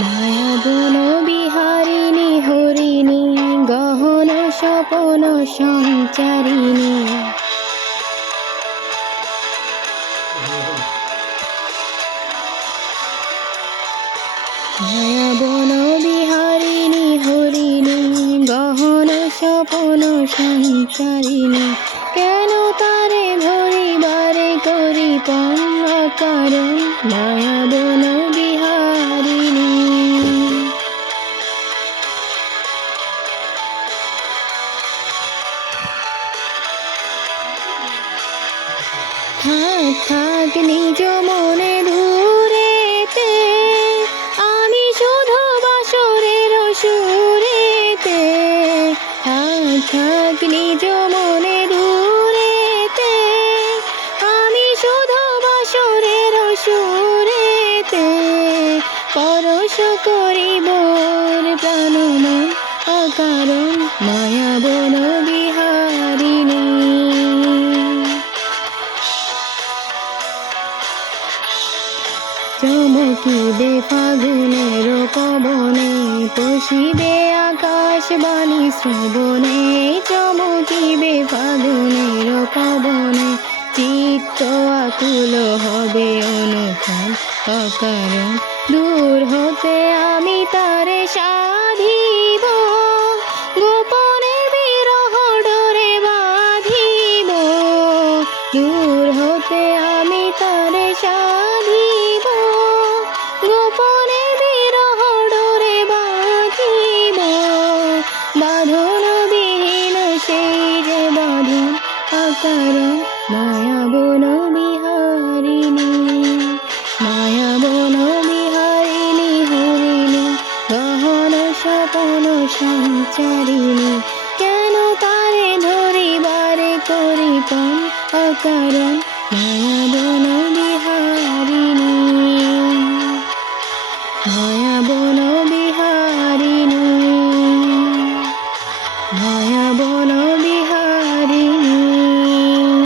মায়াবন বিহারিণী হরিণী গহন স্বপন সঞ্চারিণী। মায়াবন বিহারিণী হরিণী গহন স্বপন সঞ্চারিণী। কেন তারে ধরিবারে করি পণ অকারণ মায়াবন বিহারিণী। থাক থাক নিজ মনে দূরেতে আমি শুধু বাসরের সুরেতে। থাক থাক নিজ মনে দূরেতে আমি শুধু বাসরের সুরেতে। পরশ করিব প্রাণ মন অকারণ মায়াবন বিহারিণী। চমকিবে ফাগুনের পবনে পশিবে আকাশবাণী শ্রবণে। চমকিবে ফাগুনের পবনে চিত্ত আকুল হবে অনুক্ষণ অকারণ। দূর হতে আমি তারে সাধিব গোপনে বিরহ ডোরে বাঁধিব। দূর হতে আমি তারে সাধিব গোপনে বিরহ ডোরে বাঁধিব। বাঁধন বিহীন সেই যে বাঁধন অকারণ মায়াবন বিহারিণী। মায়াবন বিহারিণী হরিণী গহন স্বপন সঞ্চারিণী। কেন তারে ধরিবারে করি পণ অকারণ মায়াবন